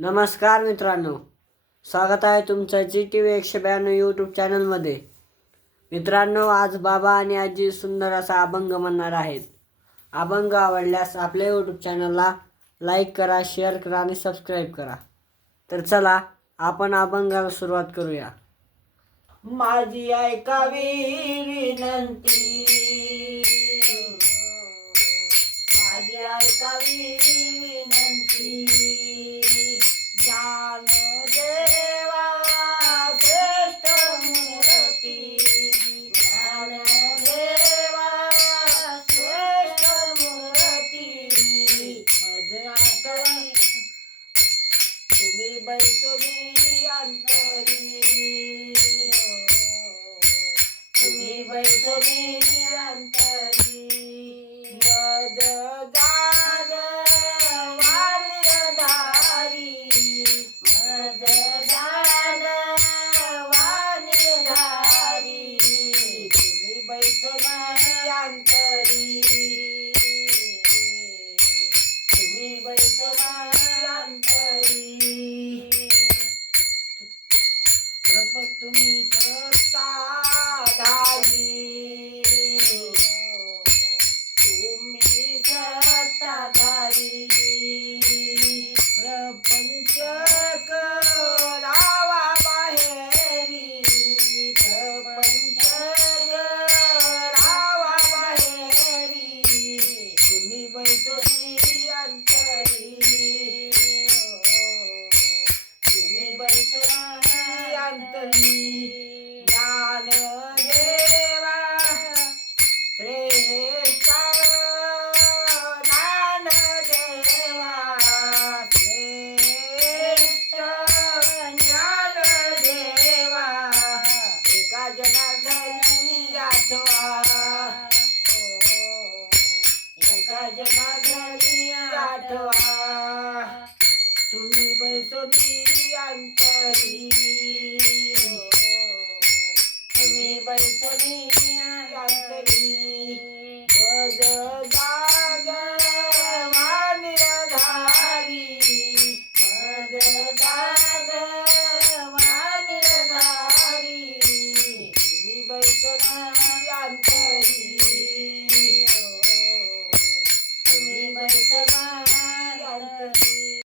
नमस्कार मित्रांनो. स्वागत आहे तुमचं जी टी व्ही एकशे ब्याण्णव यूट्यूब चॅनलमध्ये मित्रांनो आज बाबा आणि आजी सुंदर असा अभंग म्हणणार आहेत. अभंग आवडल्यास आपल्या यूट्यूब चॅनलला लाईक करा शेअर करा आणि सबस्क्राईब करा. तर चला आपण अभंगाला सुरुवात करूया. माझी ऐकावी विनंती. माझी ऐकावी विनंती. तुम्ही बैसोनी अंतरी तुम्ही बैसोनी अंतरी नद जाग वाणधारी मज जाग वाणधारी तुम्ही बैसोनी अंतरी. बैसोनी अंतरी ज्ञान देवा श्रेष्ठ ज्ञान देवा श्रेष्ठ ज्ञान देवा एका जनार्दनी आठवा एका जनार्दनी आठवा तुम्ही बैसोनी अंतरी तुम्ही